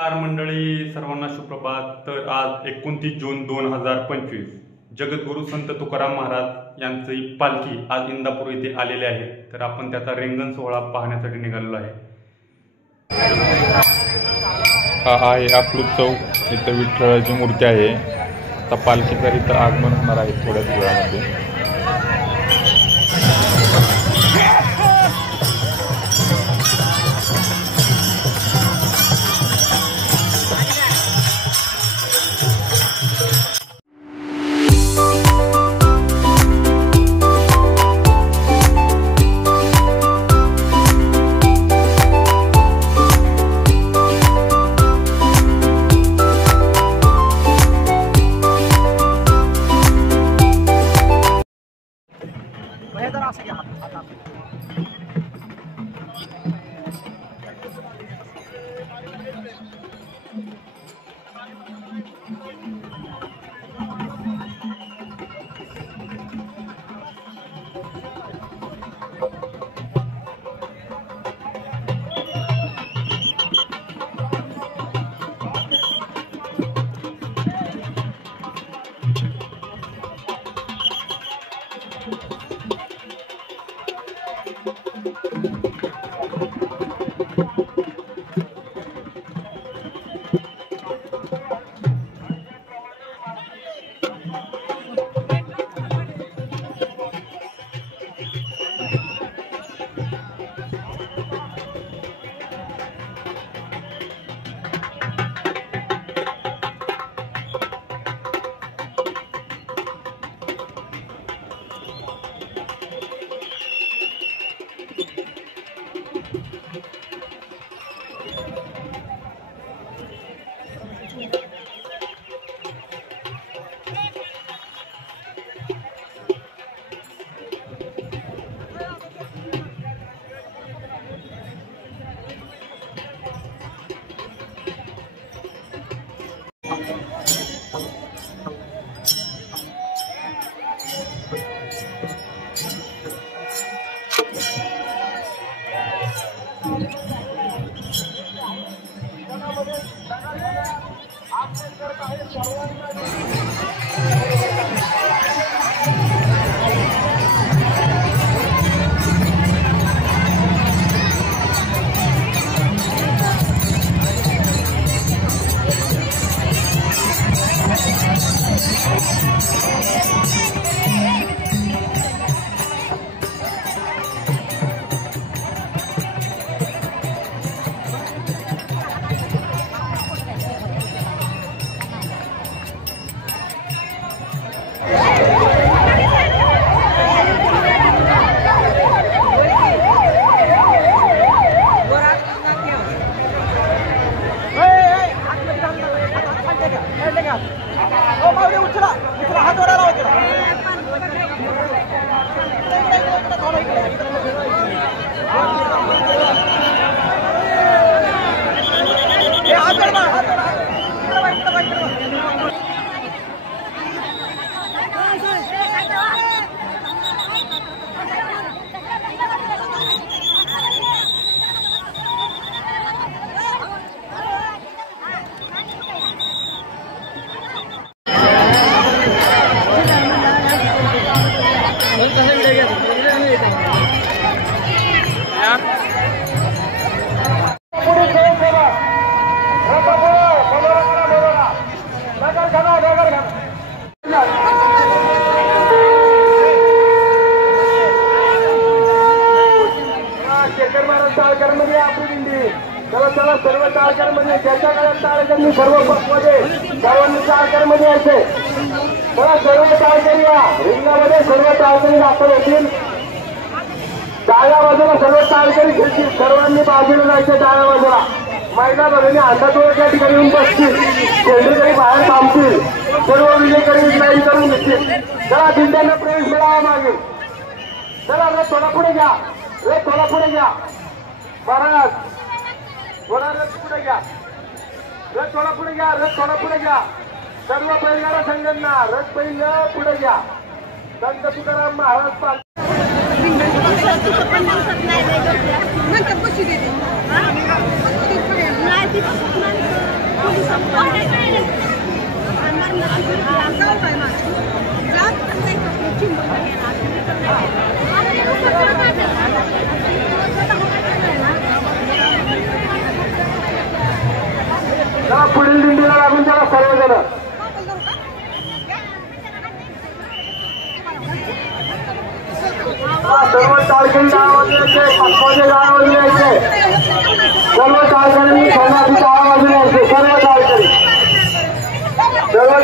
मंडळी सर्वांना सुप्रभात। तर आज 29 जून 2025 जगद्गुरू संत तुकाराम महाराज यांची पालखी आज इंदापूर येथे आलेले आहे। तर आपण त्याचा रिंगण सोहळा पाहण्यासाठी निघालेलो आहे। हा आहे अकलूज चौक, इथं विठ्ठलाची मूर्ती आहे। आता पालखीचं इथं आगमन होणार आहे थोड्याच वेळामध्ये। सर्व टाळकरमध्ये ज्याच्या काळात टाळकरणी सर्व पक्षमध्ये सर्वांनी टाळकरमध्ये यायचे। मला सर्व टाळकरी या रिंगणामध्ये सर्व टाळकरी दाखल होतील। डाव्या बाजूला सर्व टाळकरी घेतील, सर्वांनी बाजूला जायचे डाव्या बाजूला। महिला भगिनी हातातोड त्या ठिकाणी येऊन बसतील, कोंढेकरी बाहेर थांबतील, सर्व विजेकरी लाईन करून घेतील। चला दिंड्यांना प्रवेश मिळावा मागे। चला रे थोडा पुढे घ्या, रे थोडा पुढे घ्या महाराज, थोडा रथ पुढे घ्या, रथ थोडा पुढे घ्या, रथ थोडा पुढे घ्या। सर्व बैलगाडा संघटना रथ बैल पुढे घ्या। संत तुकाराम महाराज पालखी नंतर कशी देते पुढील दिंडीला लागून त्याला सर्वजण सर्व टाळकरी गावामध्ये यायचे, पाचवाजे गावामध्ये यायचे, सर्व टाळकरी सोनाची गावामध्ये यायचे, सर्व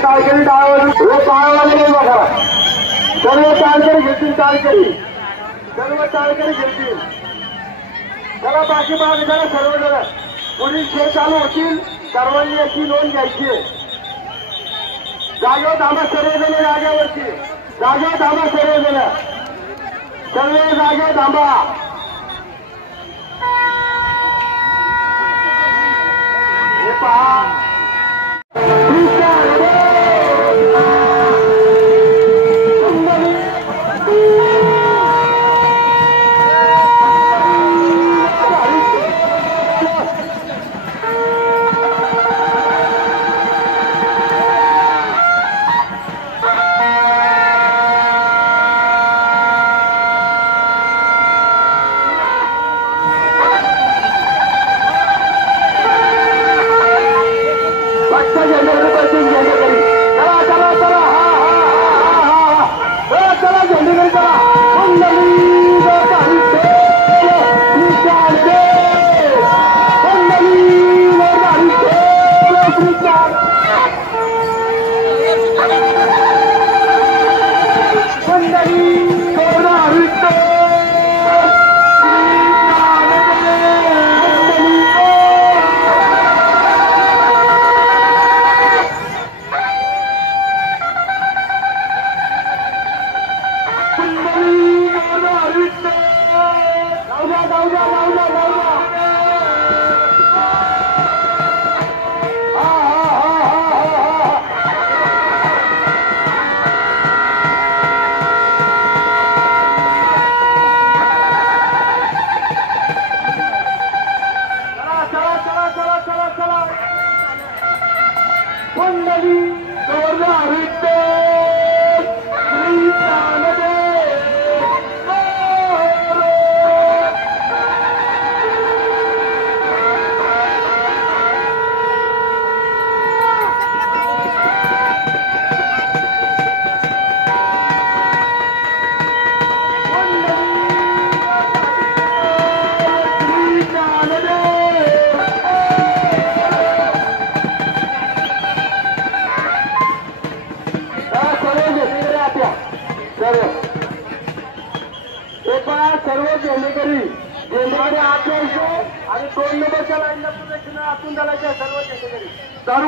टाळकरी गावामध्ये हे पाळवाले बघा, सर्व टाळकरी घेतील, सर्व टाळकरी घेतील. चला बाकी बाग झाला सर्वजण. पुढील खेळ चालू होतील, सर्वांनी याची नोंद घ्यायची आहे. जागेवर थांबा सर्वजण, जागेवरती जागेवर थांबा सर्वजण, सर्व जागेवर थांबा. हे पहा सर्व झेंडेकरी झेंडेकडे आत यायचे आणि 2 नंबरच्या लाईनला प्रदक्षिणा आतून घालायच्या. सर्व झेंडेकरी सर्व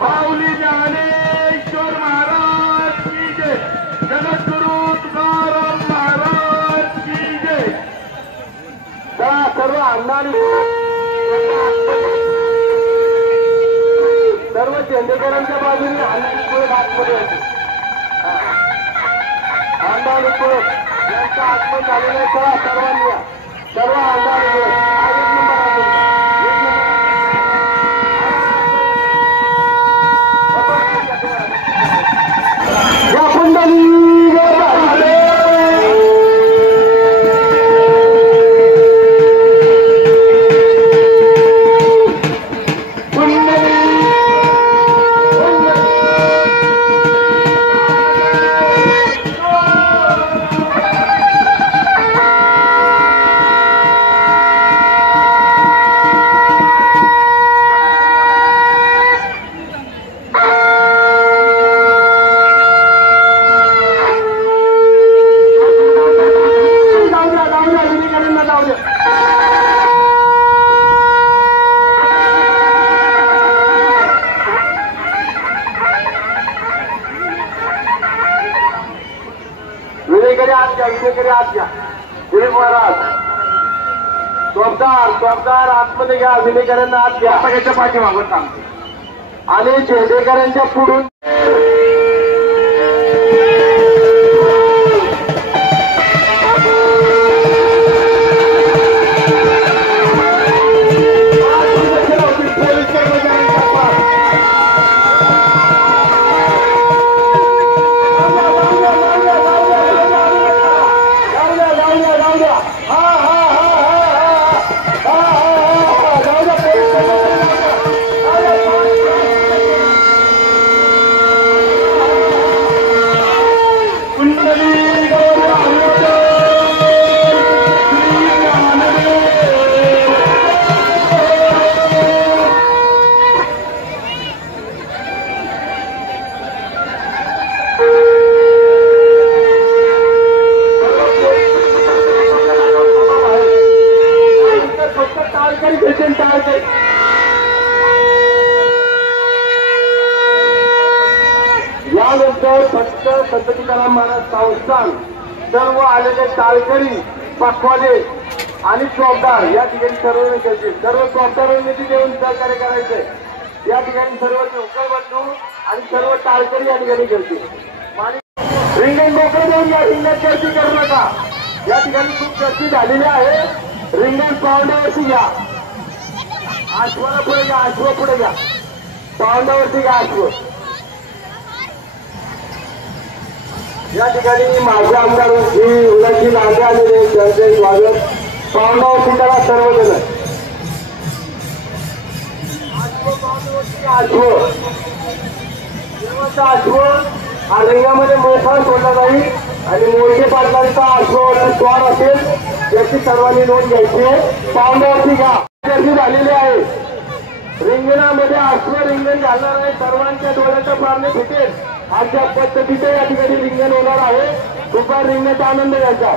माऊली ज्ञानेश्वर महाराज की जय, जगद्गुरु तुकाराम महाराज की जय. सर्व अंधारी सर्व चेंडेकरांच्या बाजूने अंधारी आतमध्ये अंधारी यांचा आत्म झालेला करा सर्वांनी. सर्व अंधारी जोरदार आतमध्ये घ्या. विनेकरांना आत घ्या. सगळ्याच्या पाठीमागून थांबते. आणि झेंडेकरांच्या पुढून यानंतर फक्त संत तुकाराम महाराज संस्थान सर्व आलेले टाळकरी पखवाजे आणि चौकदार या ठिकाणी सर्व करतील. सर्व चौकदारांनी देऊन सहकार्य करायचंय. या ठिकाणी सर्व चौकळ बंधू आणि सर्व टाळकरी या ठिकाणी करतील. रिंगण मोकळे देऊन या रिंगणात गर्दी करू नका. या ठिकाणी खूप गर्दी झालेली आहे. रिंगण पावण्यावरती घ्या. आश्वाला पुढे घ्या. आश्व पुढे घ्या. पावण्यावरती घ्या. आश्व या ठिकाणी माझे आमदार श्री उदयजी लांडे आलेले त्यांचे स्वागत. पावण्यावरती करा सर्वजण. आश्व देवाचा आश्व हा रिंगामध्ये मोठा सोडला जाईल आणि मोठे पाटलांचा आश्वावर स्वार असेल याची सर्वांनी नोंद घ्यायची. पावण्यावरती घ्या. गर्दी झालेली आहे. रिंगणामध्ये अश्व रिंगण घालणार आहे. सर्वांच्या डोळ्याचा प्राणी फिटेल अशा पद्धतीचे या ठिकाणी रिंगण होणार आहे. दुपार रिंगणाचा आनंद घ्यायचा.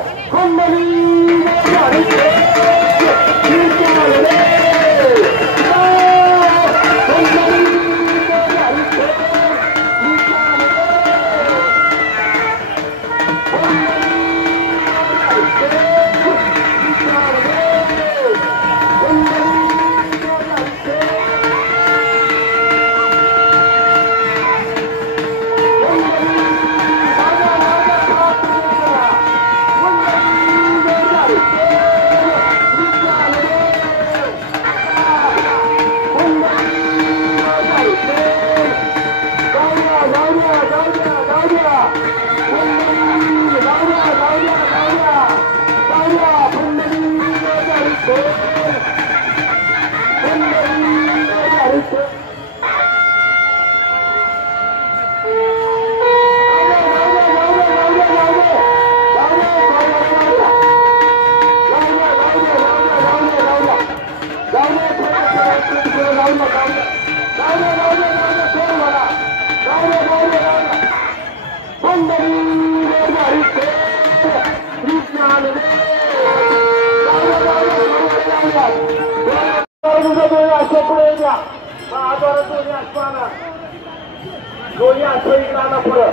दोन्ही आश्रय पुढं